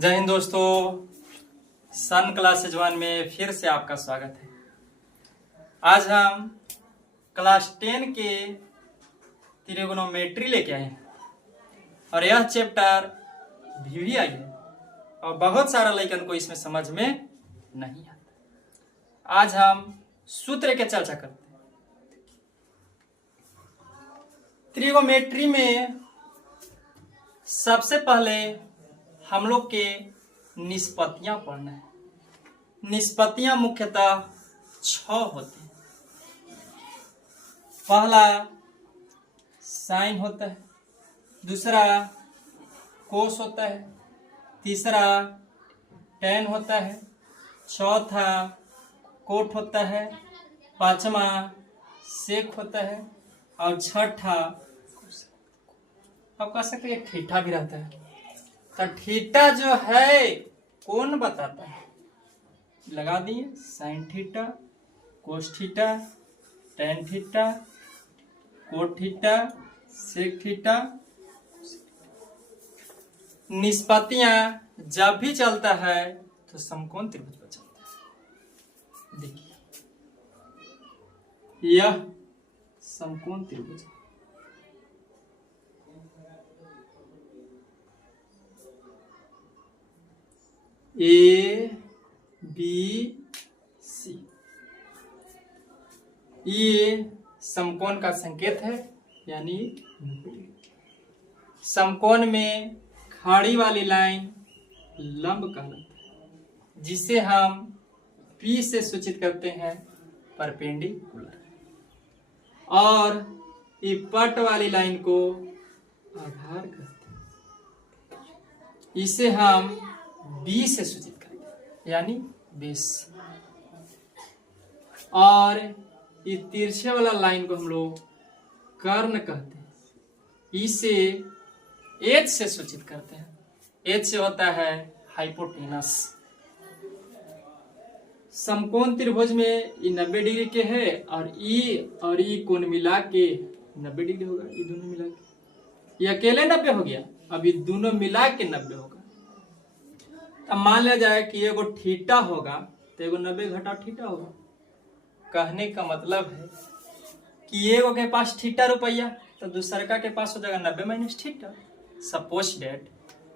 जय हिंद दोस्तों, सन क्लासेज 1 में फिर से आपका स्वागत है। आज हम क्लास 10 के त्रिगोनोमेट्री लेके आए हैं और यह चैप्टर भी आई है और बहुत सारा लेकिन को इसमें समझ में नहीं आता। आज हम सूत्र के चर्चा करते हैं। त्रिगोनोमेट्री में सबसे पहले हम लोग के निष्पत्तियां पढ़ना है। निष्पत्तियां मुख्यतः 6 होती हैं। पहला साइन होता है, दूसरा कोस होता है, तीसरा टेन होता है, चौथा कोट होता है, पांचवा सेक होता है और छठा आप कह सकते हैं थीटा भी रहता है। तो थीटा जो है कौन बताता है? लगा दिए sine theta, cos theta, tan theta, cot theta, sec theta. निष्पत्तियां जब भी चलता है तो समकोण त्रिभुज पर चलता है। देखिए यह समकोण त्रिभुज ए बी सी, ये समकोण का संकेत है, यानी समकोण में खड़ी वाली लाइन लंब कहलाता है, जिसे हम P से सूचित करते हैं परपेंडिकुलर, और ये पट वाली लाइन को आधार कहते हैं, इसे हम B से सूचित करते हैं, यानी बेस। और ये तिरछे वाला लाइन को हम लोग कर्ण कहते हैं, इसे H से सूचित करते हैं। H से होता है हाइपोटेनस। समकोण त्रिभुज में ये 90 डिग्री के है और ई कोण मिला के 90 डिग्री होगा। ये दोनों मिला के ये अकेले 90 हो गया, अब ये दोनों मिला के 90 होगा। अब मान लिया जाए कि एगो थीटा होगा तो एगो 90 घटा थीटा होगा। कहने का मतलब है कि एगो के पास थीटा रुपया तो दूसरका के पास हो जाएगा 90 माइनस थीटा। सपोज डेट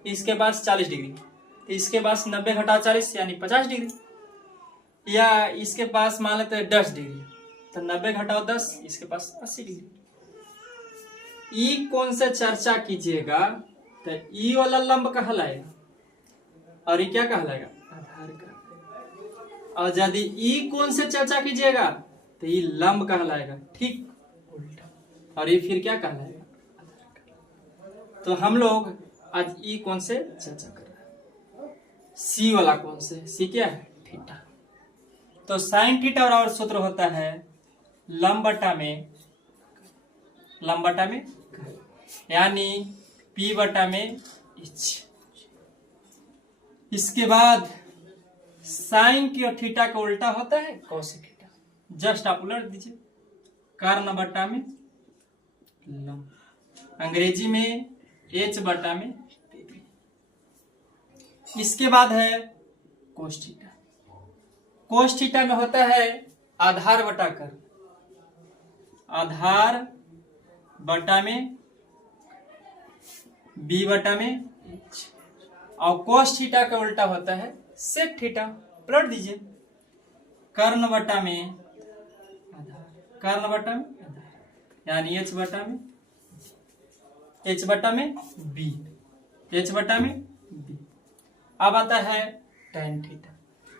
इसके पास 40 डिग्री तो इसके पास 90 घटा 40 यानी 50 डिग्री, या इसके पास मान लेते हैं 10 डिग्री तो 90 घटाओ 10, इसके पास 80 डिग्री। ई कौन से चर्चा कीजिएगा तो ई वाला लंब कहलाएगा और ये क्या कहलाएगा? आधार का। और यदि ई कौन से चर्चा कीजिएगा तो ये लंब कहलाएगा, ठीक उल्टा। और ये फिर क्या कहलाएगा? आधार का। तो हम लोग आज ई कौन से चर्चा कर रहे हैं। सी वाला कौन से? सी क्या है? थीटा। तो साइन थीटा और सूत्र होता है लंब बटा में यानी P बटा में H। इसके बाद साइन की और थीटा का उल्टा होता है कोसेक थीटा। जस्ट आप उलट दीजिए, कर्ण बटा में लंब, अंग्रेजी में H बटा में। इसके बाद है कोस थीटा। कोस थीटा में होता है आधार बटा कर्ण, आधार बटा में B बटा में H। और कोस थीटा का उल्टा होता है सेक थीटा। पलट दीजिए, कर्ण बटा में आधार, कर्ण बटा में आधार, यानी H बटा में B, H बटा में B। अब आता है tan थीटा।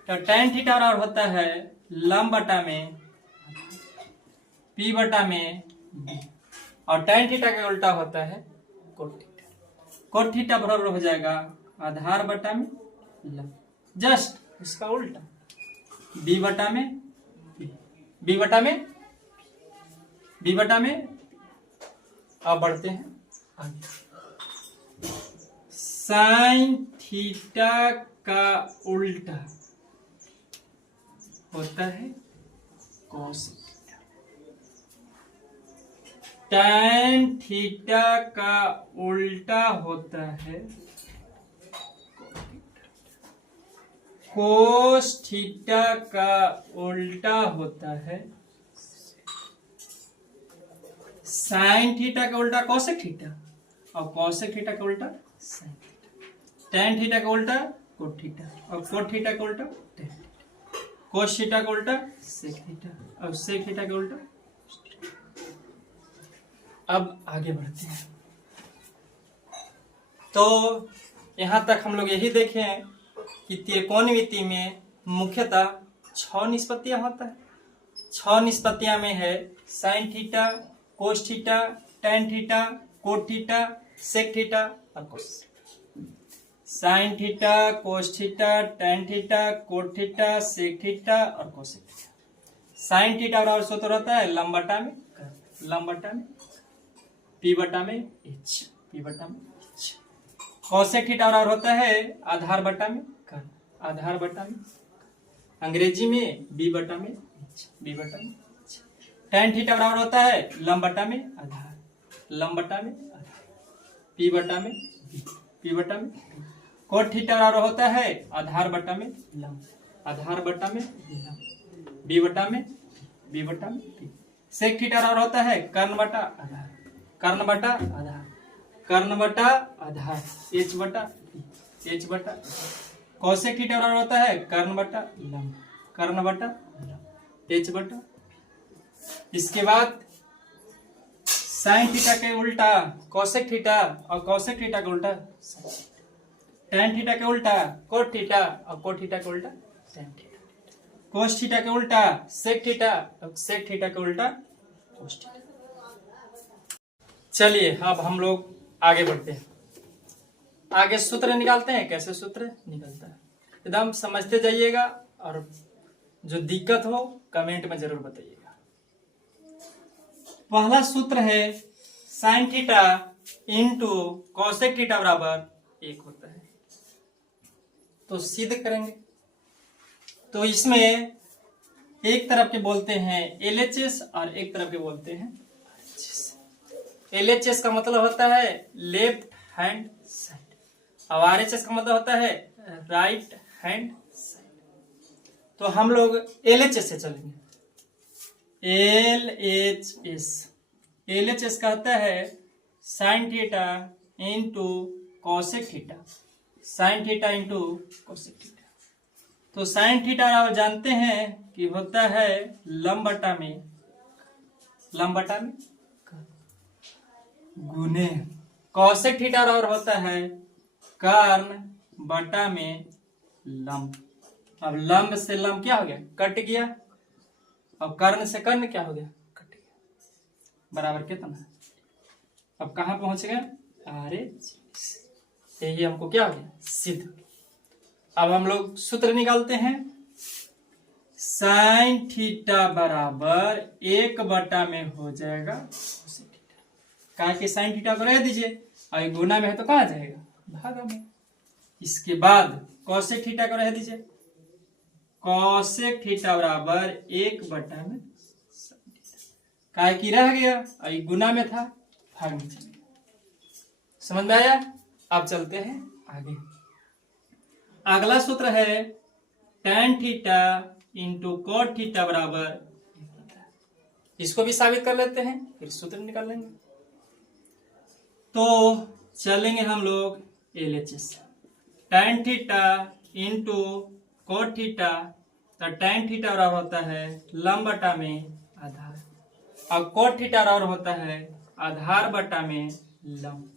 तो tan थीटा और होता है लंब बटा में P बटा में B, और tan थीटा का उल्टा होता है कोट थीटा। कोट थीटा बराबर हो जाएगा आधार बटा में लंब, जस्ट इसका उल्टा B बटा में B बटा में। अब बढ़ते हैं आगे। साइन थीटा का उल्टा होता है कोस थीटा। टैन थीटा का उल्टा होता है कोस थीटा का उल्टा होता है साइन थीटा का उल्टा कोसेक थीटा, और कोसेक थीटा का उल्टा साइन थीटा। टेन थीटा का उल्टा कोट थीटा, और कोट थीटा का उल्टा टेन थीटा। कोस थीटा का उल्टा सेक थीटा, और सेक थीटा का उल्टा। अब आगे बढ़ते हैं। तो यहां तक हम लोग यही देखे हैं कि त्रिकोणमिति में मुख्यतः 6 निष्पत्तियां होता है। 6 निष्पत्तियां में है sine theta, cos theta, tan theta, cot theta, sec theta और cos. Sine theta, cos theta, tan theta, cot theta, sec theta और कोसेक थीटा। साइन थीटा और सूत्र होता है लंब बटा में लंब बटा में पी बटा में एच, पी बटा में एच। कोसेक थीटा और होता है आधार बटा में कर्ण, आधार बटा में, अंग्रेजी में बी बटा में एच, बी बटा में एच। टेन थीटा बराबर होता है लंब बटा में आधार, लंब बटा में आधार, पी बटा में बी, पी बटा में। कोट थीटा बराबर होता है आधार बटा में लंब, आधार बटा में लंब, बी बटा में बी बटा में बी। सेक थीटा बराबर होता है कर्ण बटा आधार, कर्ण बटा आधार, कर्ण बटा आधार, एच बटा एच बटा। कोसेक थीटा बराबर होता है कर्ण बटा लंब, कर्ण बटा लंब, एच बटा। इसके बाद साइन थीटा के उल्टा कोसेक थीटा, और कोसेक थीटा के उल्टा टेन थीटा के उल्टा कोट थीटा, और कोट थीटा के उल्टा टेन थीटा। कोस थीटा के उल्टा सेक थीटा, और सेक थीटा के उल्टा कोस थीटा। चलिए अब हम लोग आगे बढ़ते हैं। आगे सूत्र निकालते हैं। कैसे सूत्र निकलता है एकदम समझते जाइएगा, और जो दिक्कत हो कमेंट में जरूर बताइएगा। पहला सूत्र है sine theta into cosec theta बराबर 1 होता है। तो सिद्ध करेंगे। तो इसमें एक तरफ के बोलते हैं LHS और एक तरफ के बोलते हैं RHS। LHS का मतलब होता है लेफ्ट हैंड साइड, और RHS का मतलब होता है राइट हैंड साइड। तो हम लोग LHS से चलेंगे। LHS, LHS कहता है sine theta into cosec theta, sine theta into cosec theta. तो साइन थीटा आप जानते हैं कि होता है लंब बटा में गुने, कोसेक थीटा और होता है कर्ण बटा में लंब। अब लंब से लंब क्या हो गया, कट गया। अब कर्ण से कर्ण क्या हो गया, कट गया। बराबर कितना, अब कहां पहुंच गए, RHS। यही हमको क्या हो गया, सिद्ध। अब हम लोग सूत्र निकालते हैं। साइन थीटा बराबर 1 बटा में हो जाएगा कोसेक थीटा। कहा कि साइन थीटा को रह दीजिए, और गुना में है तो कहाँ जाएगा, भागा में। इसके बाद कोसेक थीटा को रह दीजिए। कोसेक थीटा बराबर 1 बटा में कहा कि रह गया, और गुना में था, भाग में चले गया। समझ में आया। अब चलते हैं आगे। अगला सूत्र है tan theta into cot theta बराबर। इसको भी साबित कर लेते हैं, फिर सूत्र निकाल लेंगे। तो चलेंगे हम लोग LHS। tan theta into cot theta, तो tan थीटा बराबर होता है लंब बटा में आधार, और कोट थीटा बराबर होता है आधार बटा में लंब।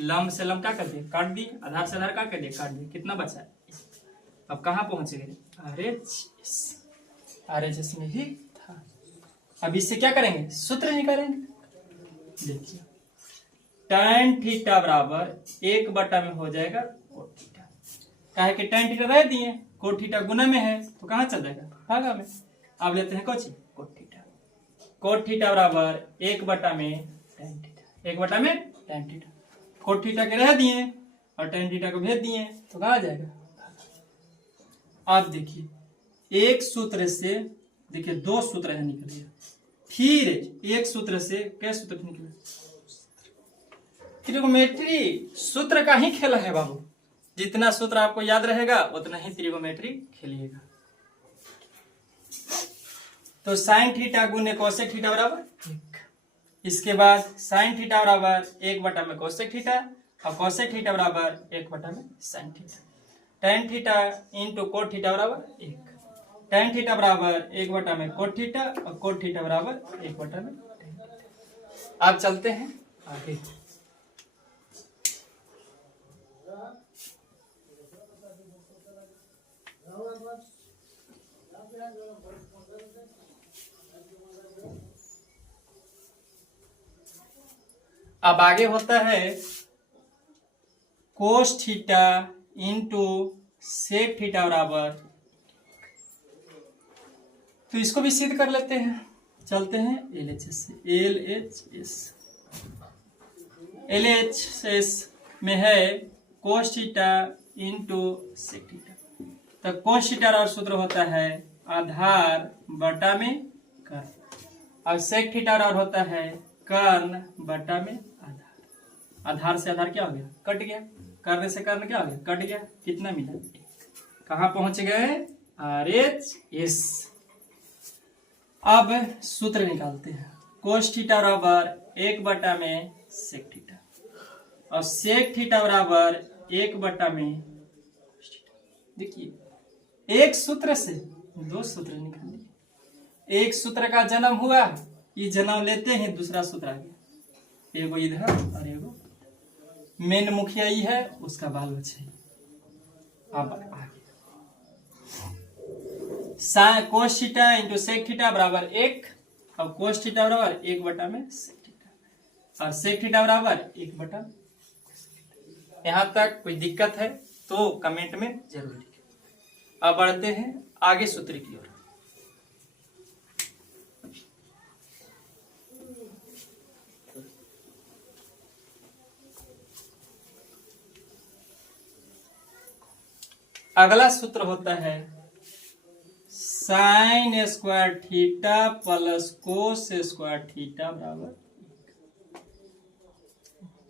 लंब से लंब क्या कर दिए, काट दिए। आधार से आधार क्या कर दिए, काट दिए। कितना बचा है, अब कहां पहुंचे गए, RHS। RHS में ही था। अब इससे क्या करेंगे, सूत्र निकालेंगे। देखिए tan थीटा बराबर 1 बटा में हो जाएगा कोट थीटा। काहे कि tan थीटा रह दिए, कोट थीटा गुना में है तो कहां चल जाएगा, भागा में। अब लेते हैं Kochi, cot theta. Cot theta बराबर 1 बटा में tan थीटा, 1 बटा में tan थीटा। कोट थीटा के रह दिए और tan थीटा को भेज दिए तो कहा जाएगा। आप देखिए एक सूत्र से, देखिए 2 सूत्र है निकले, फिर एक सूत्र से क्या सूत्र निकले। त्रिकोणमिति सूत्र का ही खेल है बाबू। जितना सूत्र आपको याद रहेगा उतना ही त्रिगोनोमेट्री खेलिएगा। तो साइन थीटा गुने कोसेक थीटा बराबर 1। इसके बाद साइन थीटा बराबर 1 में कोसेक थीटा और कोसेक थीटा बराबर 1 में sine theta. Tan theta into cot theta बराबर 1। टेन थीटा बराबर 1 में कोट थीटा और कोट थीटा बराबर 1 में टेन थीटा। आप चलते हैं आगे। अब आगे होता है cos theta into sec theta बराबर, तो इसको भी सिद्ध कर लेते हैं। चलते हैं LHS से। LHS में है cos theta into sec theta. तो कोस थीटा और सूत्र होता है आधार बटा में कर्ण, और सेक थीटा और होता है कर्ण बटा में आधार। आधार से आधार क्या हो गया? कट गया। कर्ण से कर्ण क्या हो गया? कट गया। कितना मिला? कहाँ पहुंच गए? RHS। अब सूत्र निकालते हैं। कोस थीटा बराबर 1 में सेक थीटा और सेक थीटा बराबर 1 में। देखिए एक सूत्र से दो सूत्र निकालिए। एक सूत्र का जन्म हुआ, ये जन्म लेते हैं, दूसरा सूत्र आ गया। एगो इधर और एगो मेन मुखिया ही है, उसका बाल बच्चा। अब आगे cos theta into sec theta बराबर 1 और कोस थीटा बराबर 1 में सेक थीटा और सेक थीटा बराबर 1। यहां तक कोई दिक्कत है तो कमेंट में जरूर लिखें। अब बढ़ते हैं आगे सूत्र की ओर। अगला सूत्र होता है sign square theta plus cos square theta बराबर।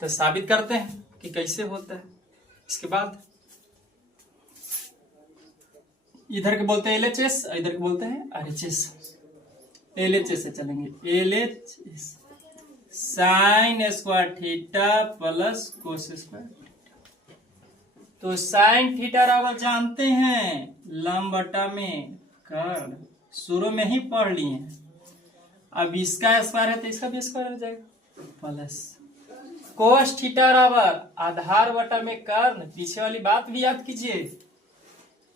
तो साबित करते हैं कि कैसे होता है। इसके बाद इधर के बोलते हैं LHS, इधर के बोलते हैं RHS। LHS से चलेंगे। LHS sign square theta plus cos square theta. तो साइन थीटा बराबर जानते हैं लंब बटा में कर्ण, शुरू में ही पढ़ लिए हैं। अब इसका स्क्वायर है तो इसका भी स्क्वायर हो जाएगा प्लस कोस थीटा बराबर आधार बटा में कर्ण। पीछे वाली बात भी याद कीजिए,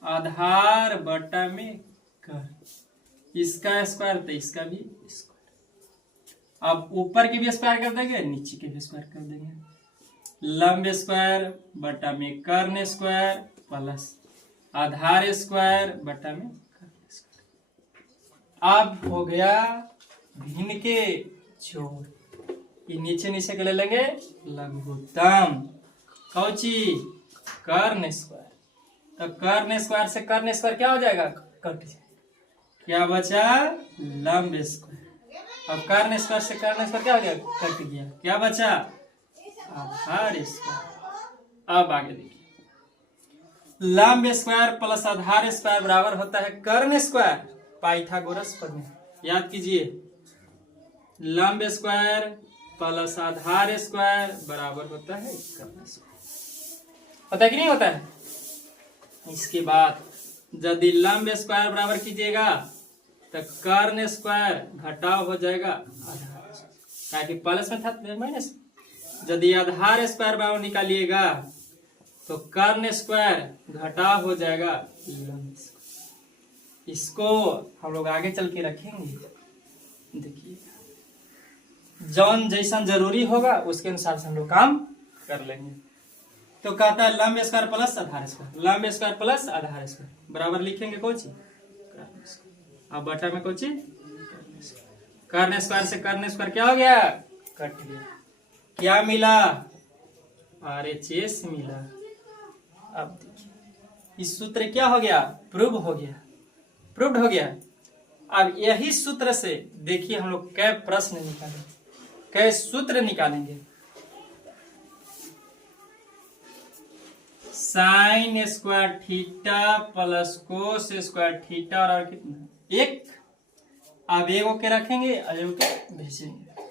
आधार बटा में कर्ण, इसका स्क्वायर तो इसका भी स्क्वायर। अब ऊपर की भी स्क्वायर कर देंगे, नीचे के भी स्क्वायर कर देंगे। लंब स्क्वायर बटा में कर्ण स्क्वायर प्लस आधार स्क्वायर बटा में कर्ण स्क्वायर। अब हो गया भिन्न के जोड़। ये नीचे नीचे के ले लेंगे लघुत्तम। कौची? कर्ण स्क्वायर। तो कर्ण स्क्वायर से कर्ण स्क्वायर क्या हो जाएगा? कट जाएगा। क्या बचा? लंब स्क्वायर। अब कर्ण स्क्वायर से कर्ण स्क्वायर क्या हो गया? कट गया। क्या बचा? आधार स्क्वायर। अब आगे देखिए, लंब स्क्वायर प्लस आधार स्क्वायर बराबर होता है कर्ण स्क्वायर। पाइथागोरस प्रमेय याद कीजिए। लंब स्क्वायर प्लस आधार स्क्वायर बराबर होता है कर्ण स्क्वायर। पता है कि नहीं होता है? इसके बाद यदि लंब स्क्वायर बराबर कीजिएगा तो कर्ण स्क्वायर घटाव हो जाएगा आधार, ताकि प्लस में था माइनस। यदि आधार स्क्वायर बराबर निकालिएगा तो कर्ण स्क्वायर घटाव हो जाएगा लंब स्क्वायर। इसको हम लोग आगे चल के रखेंगे। देखिए जौन जैसा जरूरी होगा उसके अनुसार से हम लोग काम कर लेंगे। तो कहता है लंब स्क्वायर प्लस आधार स्क्वायर, लंब स्क्वायर प्लस आधार स्क्वायर बराबर लिखेंगे कोची? अब बटा में कोची? कर्ण स्क्वायर से कर्ण स्क्वायर क्या हो गया? कट गया। क्या मिला? RHS मिला। अब देखिए इस सूत्र क्या हो गया? प्रूव हो गया। प्रूव्ड हो गया। अब यही सूत्र से देखिए हम लोग कै प्रश्न निकालेंगे, कै सूत्र निकालेंगे। Sign square theta plus cos square theta और कितना एक। अब एक के रखेंगे और एक के भेजेंगे,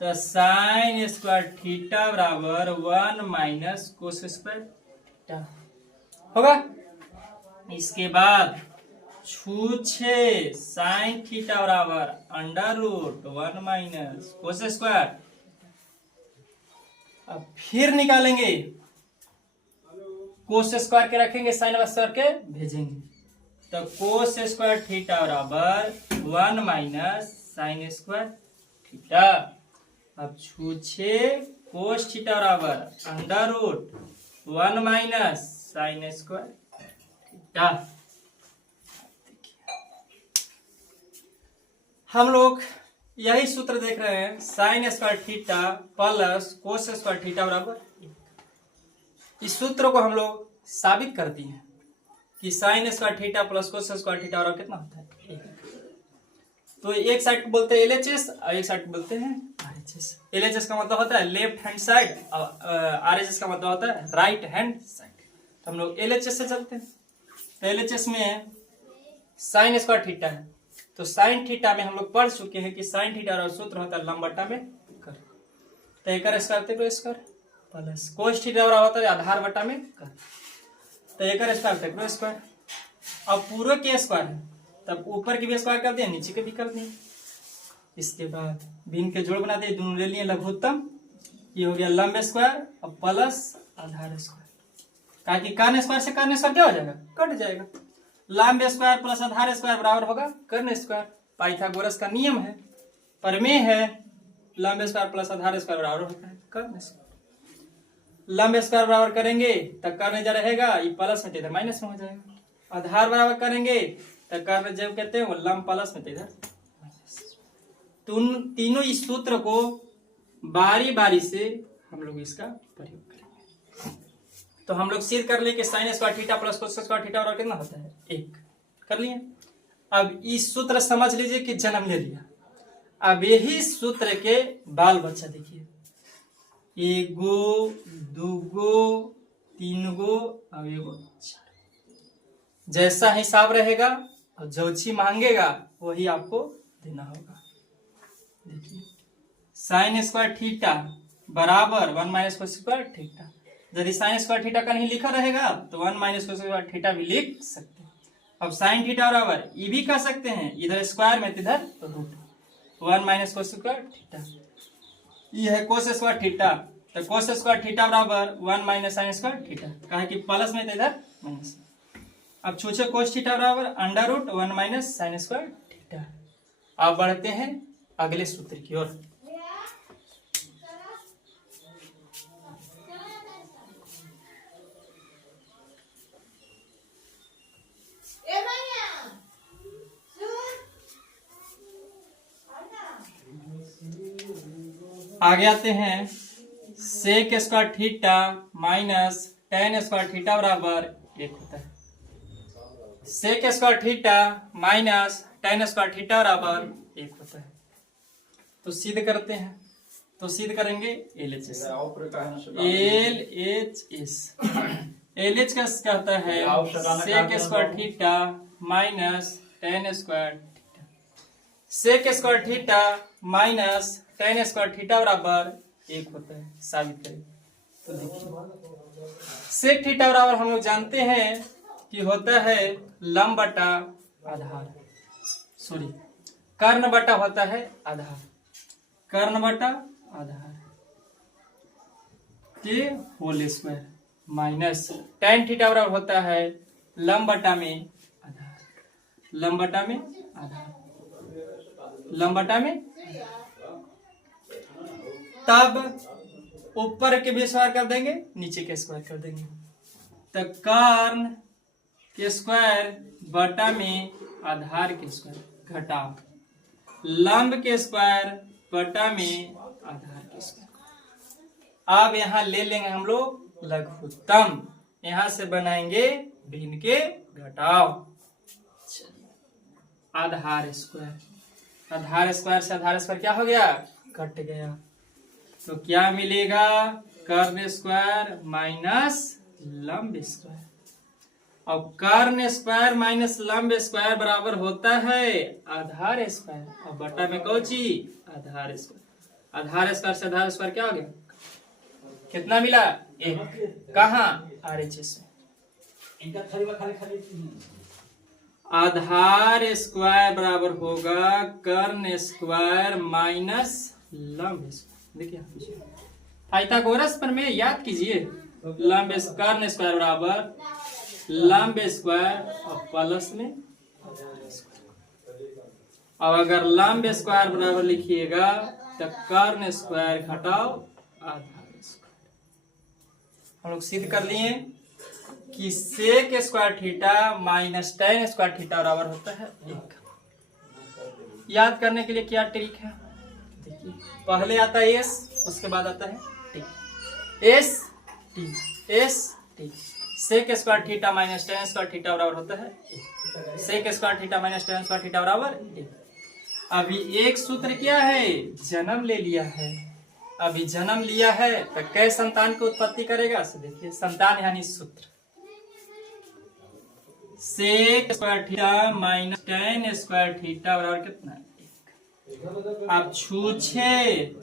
तो साइन स्क्वायर थीटा बराबर 1 माइनस कोस स्क्वायर थीटा होगा। इसके बाद छूछे साइन थीटा बराबर under root 1 minus cos square. अब फिर निकालेंगे, कोस स्क्वायर के रखेंगे, साइन स्क्वायर के भेजेंगे, तो कोस स्क्वायर थीटा बराबर 1 माइनस साइन स्क्वायर थीटा। अब छूछे कोस थीटा बराबर under root 1 minus sine square theta. हम लोग यही सूत्र देख रहे हैं, sine square theta plus cos square theta बराबर। इस सूत्र को हम लोग साबित करती हैं कि sign square theta plus cos square theta बराबर कितना होता है 1। तो एक साइड को बोलते हैं LHS और एक साइड को बोलते हैं RHS। LHS का मतलब होता है लेफ्ट हैंड साइड और RHS का मतलब होता है राइट हैंड साइड। तो हम लोग LHS से चलते हैं। तो LHS में साइन स्क्वायर थीटा है, तो साइन थीटा में हम लोग पढ़ चुके हैं कि साइन थीटा का सूत्र होता है लंब बटा में कर, तो एक square square plus cos theta होता है आधार बटा में कर, तो एक स्क्वायर स्क्वायर। अब पूरे के स्क्वायर है, तब ऊपर की भी स्क्वायर कर दिया, नीचे के भी कर दिए। इसके बाद भिन्न के जोड़ बना दिए, दोनों ले लिए लघुत्तम। ये हो गया लंब स्क्वायर और प्लस आधार स्क्वायर। कहा कि कर्ण स्क्वायर से कर्ण स्क्वायर क्या हो जाएगा, कट जाएगा। लंब स्क्वायर प्लस आधार स्क्वायर बराबर होगा कर्ण स्क्वायर। पाइथागोरस का नियम है, प्रमेय है, लंब स्क्वायर प्लस आधार स्क्वायर बराबर होता है कर्ण स्क्वायर। लंब स्क्वायर बराबर करेंगे तब कर्ण जो रहेगा ये प्लस में तो इधर माइनस में हो जाएगा। आधार बराबर करेंगे तब कर्ण जब कहते हैं वो लंब प्लस में तो इधर माइनस। तीनों इस सूत्र को बारी बारी से हम लोग इसका प्रयोग करेंगे। तो हम लोग सिद्ध कर ले कि sign square theta plus cos square theta बराबर कितना होता है 1 कर लिए। अब इस सूत्र समझ लीजिए कि जन्म ले लिया। अब यही सूत्र के बाल बच्चा देखिए, एगो दूगो तीनगो अब एगो 4। जैसा हिसाब रहेगा और जो चीज मांगेगा वही आपको देना होगा। देखिए साइन स्क्वायर थीटा बराबर 1 माइनस कोस स्क्वायर थीटा। यदि साइन स्क्वायर थीटा का नहीं लिखा रहेगा तो 1 माइनस कोस स्क्वायर थीटा भी लिख सकते हैं। अब साइन थीटा बराबर ये भी कह सकते हैं, इधर स्क्वायर में इधर root 1 minus cos square theta. ये है कोस स्क्वायर थीटा, तो कोस स्क्वायर थीटा बराबर 1 माइनस साइन स्क्वायर थीटा। कहा कि प्लस में तो इधर माइनस। अब छूछे कोस थीटा बराबर under root 1 minus sine square theta. अब बढ़ते हैं अगले सूत्र की ओर। आगे आते हैं, sec square theta minus tan square theta बराबर 1 होता है। Sec square theta minus tan square theta बराबर 1 होता है। तो सिद्ध करते हैं, तो सिद्ध करेंगे LHS। LH का कहता है sec square theta minus tan square theta. Sec square theta minus tan square theta बराबर 1 होता है। साबित करें तो देखिए, सेक थीटा बराबर हम लोग जानते हैं कि होता है लंब बटा आधार, सॉरी कर्ण बटा होता है आधार, कर्ण बटा आधार के whole square minus tan theta बराबर होता है लंब बटा में आधार, लंब बटा में आधार, लंब बटा में। तब ऊपर के भी स्क्वायर कर देंगे, नीचे के स्क्वायर कर देंगे, तो कर्ण के स्क्वायर बटा में आधार के स्क्वायर घटाओ लंब के स्क्वायर बटा में आधार के स्क्वायर। अब यहाँ ले लेंगे हम लोग लघुत्तम, यहां से बनाएंगे भिन्न के घटाओ आधार स्क्वायर। आधार स्क्वायर से आधार स्क्वायर क्या हो गया, कट गया। तो क्या मिलेगा, कर्ण स्क्वायर माइनस लंब स्क्वायर। अब कर्ण स्क्वायर माइनस लंब स्क्वायर बराबर होता है आधार स्क्वायर, और बटा में कौची आधार स्क्वायर। आधार स्क्वायर से आधार स्क्वायर क्या हो गया, कितना मिला 1। कहाँ RHS में। आधार स्क्वायर बराबर होगा कर्ण स्क्वायर माइनस लंब स्क्वायर। देखिए पाइथागोरस पर में याद कीजिए, लंब कर्ण स्क्वायर बराबर लंब स्क्वायर और प्लस में आधार स्क्वायर। और अगर लंब स्क्वायर बराबर लिखिएगा तो कर्ण स्क्वायर घटाओ आधार स्क्वायर। हम लोग सिद्ध कर लिए कि sec square theta minus tan square theta बराबर होता है 1। याद करने के लिए क्या ट्रिक है, देखिए पहले आता है s, उसके बाद आता है t। s t sec square theta minus tan square theta बराबर होता है 1। Sec square theta minus tan square theta बराबर 1। अभी एक सूत्र क्या है, जन्म ले लिया है। अभी जन्म लिया है तो कै संतान की उत्पत्ति करेगा, देखिए संतान यानी सूत्र sec square theta minus tan square theta बराबर कितना 1। अब छूछे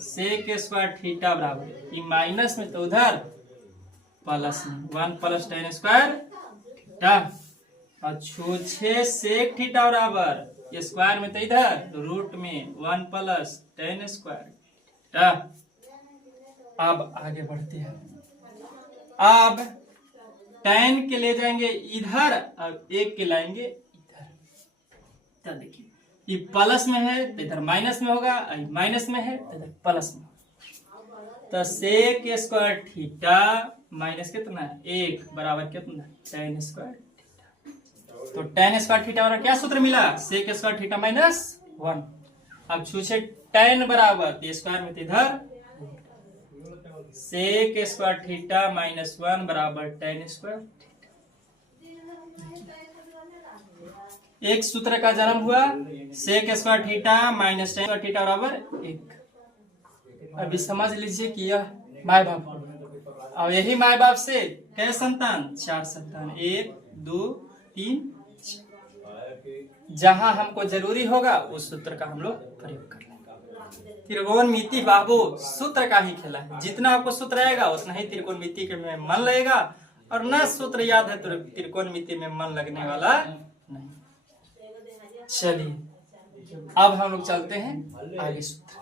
सेक स्क्वायर थीटा बराबर ये माइनस में तो उधर प्लस में 1 प्लस tan स्क्वायर थीटा, और छूछे सेक थीटा बराबर ये स्क्वायर में तो इधर रूट में 1 प्लस tan स्क्वायर थीटा। अब आगे बढ़ते हैं, अब tan के ले जाएंगे इधर, अब 1 के लाएंगे इधर। तो देखिए ये प्लस में है तो इधर माइनस में होगा, माइनस में है तो इधर प्लस में होगा। तो सेक स्क्वायर थीटा माइनस कितना 1 बराबर कितना tan स्क्वायर थीटा। तो tan स्क्वायर थीटा बराबर क्या सूत्र मिला, सेक स्क्वायर थीटा माइनस 1। अब छूछे tan बराबर स्क्वायर में तो इधर सेक स्क्वायर थीटा माइनस 1 बराबर tan स्क्वायर थीटा। एक सूत्र का जन्म हुआ, sec square theta minus tan square theta बराबर 1। अभी समझ लीजिए कि यह माय बाप, और यही माय बाप से कै संतान 4 संतान 1 2 3 4। जहां हमको जरूरी होगा उस सूत्र का हम लोग प्रयोग कर लेंगे। त्रिकोणमिति बाबू सूत्र का ही खेला है, जितना आपको सूत्र आएगा उतना ही त्रिकोणमिति के में मन लगेगा, और न सूत्र याद है तो त्रिकोणमिति में मन लगने वाला नहीं। चलिए अब हम लोग चलते हैं आगे सूत्र।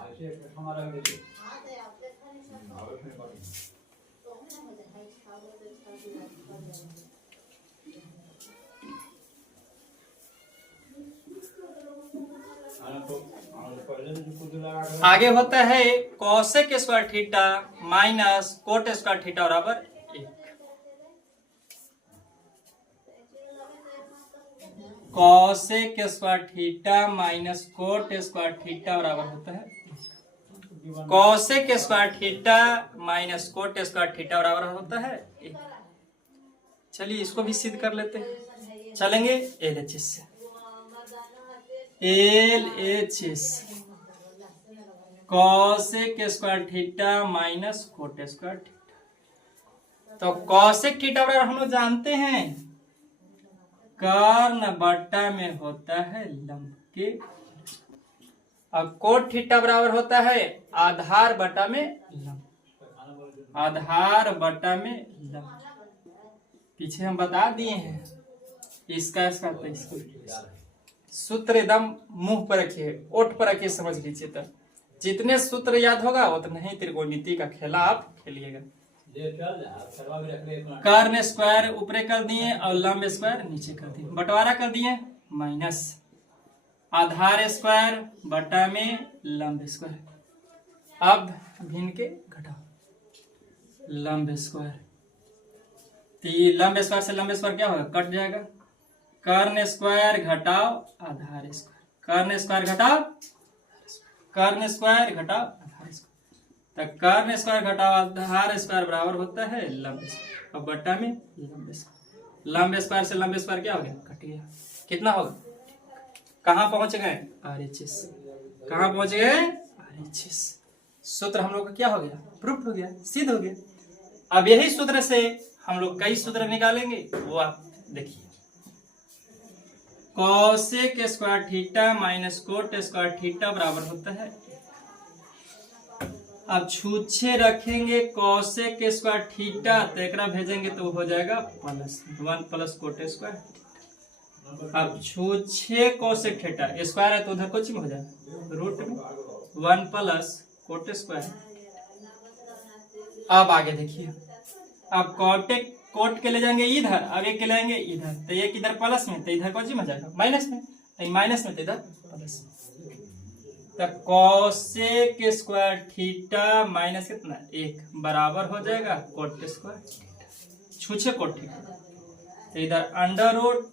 आगे होता है cosec square theta minus cot square theta बराबर 1। Cosec square theta minus cot square theta बराबर होता है, cosec square theta minus cot square theta बराबर होता है 1। चलिए इसको भी सिद्ध कर लेते हैं, चलेंगे LHS से। LHS cosec square theta minus cot square theta. तो कॉसेक थीटा बराबर हम लोग जानते हैं कर्ण बट्टा में होता है लंब के, और कोट थीटा बराबर होता है आधार बटा में लंब, आधार बटा में लंब। पीछे हम बता दिए हैं इसका इसको सूत्र एकदम मुंह पर रखिए, ओठ पर रखिए, समझ लीजिए। तो जितने सूत्र याद होगा उतना ही त्रिकोणमिति का खेला आप खेलिएगा। कर्ण स्क्वायर ऊपरे कर दिए और लंब स्क्वायर नीचे कर दिए, बंटवारा कर दिए माइनस आधार स्क्वायर बटा में लंब स्क्वायर। अब भिन्न के घटाओ लंब स्क्वायर, तो ये लंब स्क्वायर से लंब स्क्वायर क्या होगा, कट जाएगा। कर्ण स्क्वायर घटाओ आधार स्क्वायर, कर्ण स्क्वायर घटाओ कर्ण स्क्वायर घटाओ आधार स्क्वायर। तो कर्ण स्क्वायर घटाओ आधार स्क्वायर बराबर होता है लंब स्क्वायर, अब बटा में लंब स्क्वायर। लंब स्क्वायर से लंब स्क्वायर क्या हो गया, कट गया। कितना होगा, कहाँ पहुंच गए RHS, कहाँ पहुंच गए RHS। सूत्र हम लोग का क्या हो गया, प्रूफ हो गया, सिद्ध हो गया। अब यही सूत्र से हम लोग कई सूत्र निकालेंगे, वो आप देखिए। Cosec square theta minus cot square theta बराबर होता है। अब छूछे रखेंगे कॉसेक स्क्वायर थीटा तो एक भेजेंगे तो हो जाएगा प्लस 1 प्लस कोट स्क्वायर। अब छूछे कॉसेक थीटा स्क्वायर है तो उधर कुछ में हो जाएगा रूट में 1 प्लस कोट स्क्वायर। अब आगे देखिए, अब कोट के ले जाएंगे इधर, अब एक के ले जाएंगे इधर, तो एक इधर प्लस में तो इधर कुछ में जाएगा माइनस में, तो माइनस में तो इधर प्लस में। तो कॉसेक स्क्वायर थीटा माइनस कितना 1 बराबर हो जाएगा कोट स्क्वायर छूछे कोट थीटा, तो इधर under root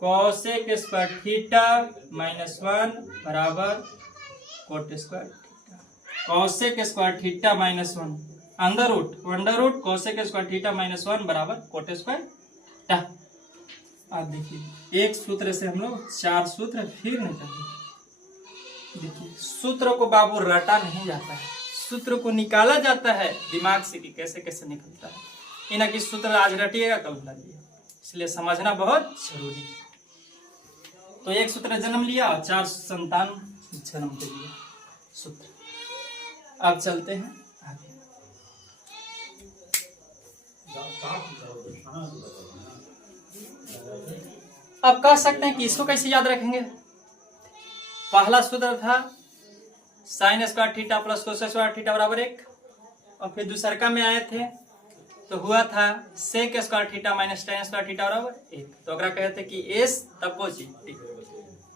cosec square theta minus 1 बराबर cot square theta. Cosec square theta minus 1 under root cosec square theta minus 1 बराबर कोट स्क्वायर थीटा। अब देखिए एक सूत्र से हम लोग 4 सूत्र फिर निकालेंगे। देखिए सूत्र को बाबू रटा नहीं जाता है, सूत्र को निकाला जाता है दिमाग से कि कैसे कैसे निकलता है। इना की सूत्र आज रटिएगा कल भुलाइएगा, इसलिए समझना बहुत जरूरी है। तो एक सूत्र जन्म लिया और 4 संतान जन्म दे दिया सूत्र। अब चलते हैं आगे। अब कह सकते हैं कि इसको कैसे याद रखेंगे। पहला सूत्र था sign square theta plus cos square theta बराबर 1, और फिर दूसरका में आए थे तो हुआ था sec square theta minus tan square theta बराबर 1, तो कहते कि एस तब को जी।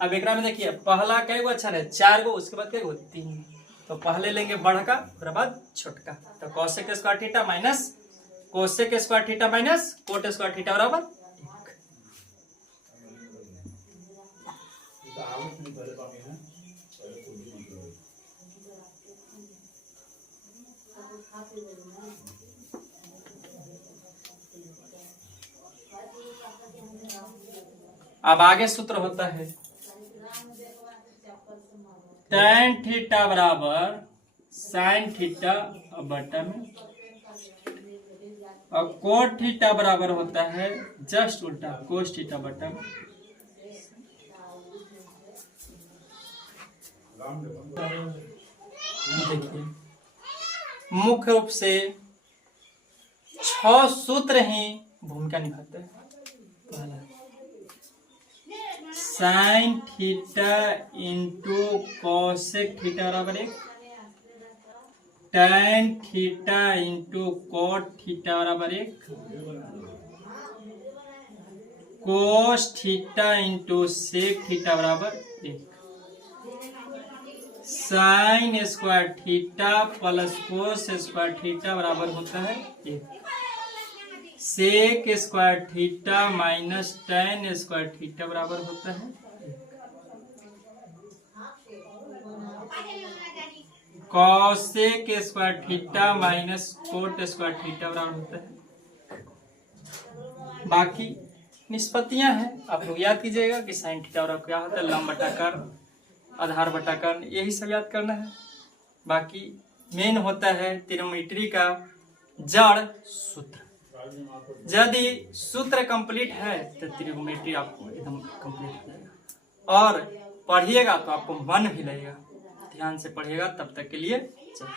अब एक में देखिए पहला कै गो अच्छा है 4 गो, उसके बाद कै गो 3, तो पहले लेंगे बड़का उसके बाद छोटका, तो cosec square theta minus cosec square theta minus cot square theta बराबर 1। अब आगे सूत्र होता है tan थीटा बराबर साइन थीटा बटा में, और कोट थीटा बराबर होता है जस्ट उल्टा कोस थीटा बटा में। देखिए मुख्य रूप से 6 सूत्र ही भूमिका निभाते हैं। पहला sine theta into cosec theta बराबर 1, tan theta into cot theta बराबर 1, cos theta into sec theta बराबर 1, sine square theta plus cos square theta बराबर होता है 1, sec square theta minus tan square theta बराबर होता है 1, cosec square theta minus cot square theta बराबर होता है। बाकी निष्पत्तियां हैं, आप लोग याद कीजिएगा कि साइन थीटा और क्या होता है लंब बटा कर्ण आधार बटा कर्ण, यही सब याद करना है। बाकी मेन होता है त्रिगोनोमेट्री का जड़ सूत्र। यदि सूत्र कंप्लीट है तो त्रिगोनोमेट्री आपको एकदम कंप्लीट हो जाएगा, और पढ़िएगा तो आपको मन भी लगेगा। ध्यान से पढ़िएगा, तब तक के लिए चलिए।